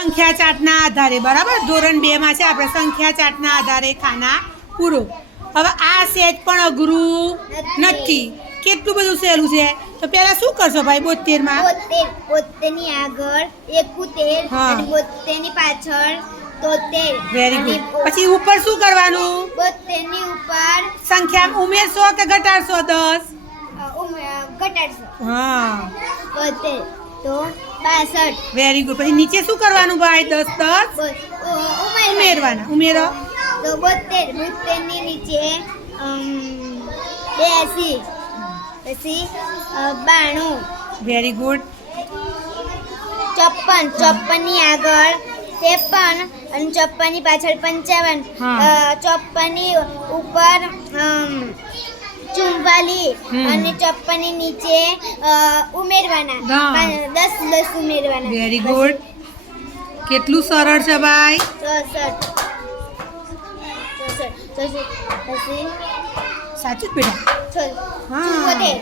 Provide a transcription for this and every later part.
સંખ્યા ચાર્ટના આધારે બરાબર ધોરણ 2 માં છે આપણે સંખ્યા ચાર્ટના આધારે ખાના પૂરો. હવે આ સેજ પણ અઘરું નથી, કેટલું બધું સહેલું છે. તો પહેલા શું કરશો ભાઈ 72 માં? 72 ની આગળ 71 અને 72 ની પાછળ 73. Very good. પછી ઉપર શું કરવાનું? 72 ની ઉપર સંખ્યા ઉમેરશો કે ઘટાડશો? 10 ઘટાડશો. હા 72 તો 62. Very good. પછી નીચે શું કરવાનું ભાઈ? 10 ઉમેરવાના. ઉમેરો તો 72 ની નીચે 82 પછી 92. Very good. 54 ની આગળ 53 અને 54 ની પાછળ 55. હા. 54 ની ઉપર 44 અને 54 ની નીચે ઉમેરવાના. હા. 10 ઉમેરવાના. Very good. કેટલું સરળ છે ભાઈ. 64 પછી સાચું જ બેટા. હા. 74.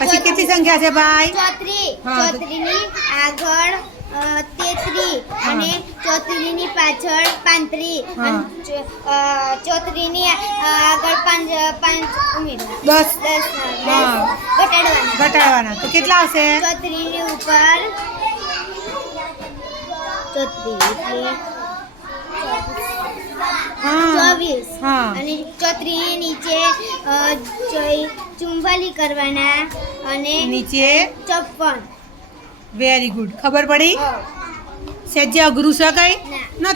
પછી કેટલી સંખ્યા છે ભાઈ? 34. હા. 34 ની આગળ 33 હા. અને 34 ની પાછળ 35 હા. અને 34 ની આગળ 5 ઉમેરવાના. 10 10 હા. ઘટાડવાના. ઘટાડવાના. તો કેટલા આવશે? 34 ની ઉપર 34 એટલે હા 24 હા. અને 34 ની નીચે 44 કરવાના અને નીચે 54. Very good. ખબર પડી? સેજે અઘરું છે કઈ? ના.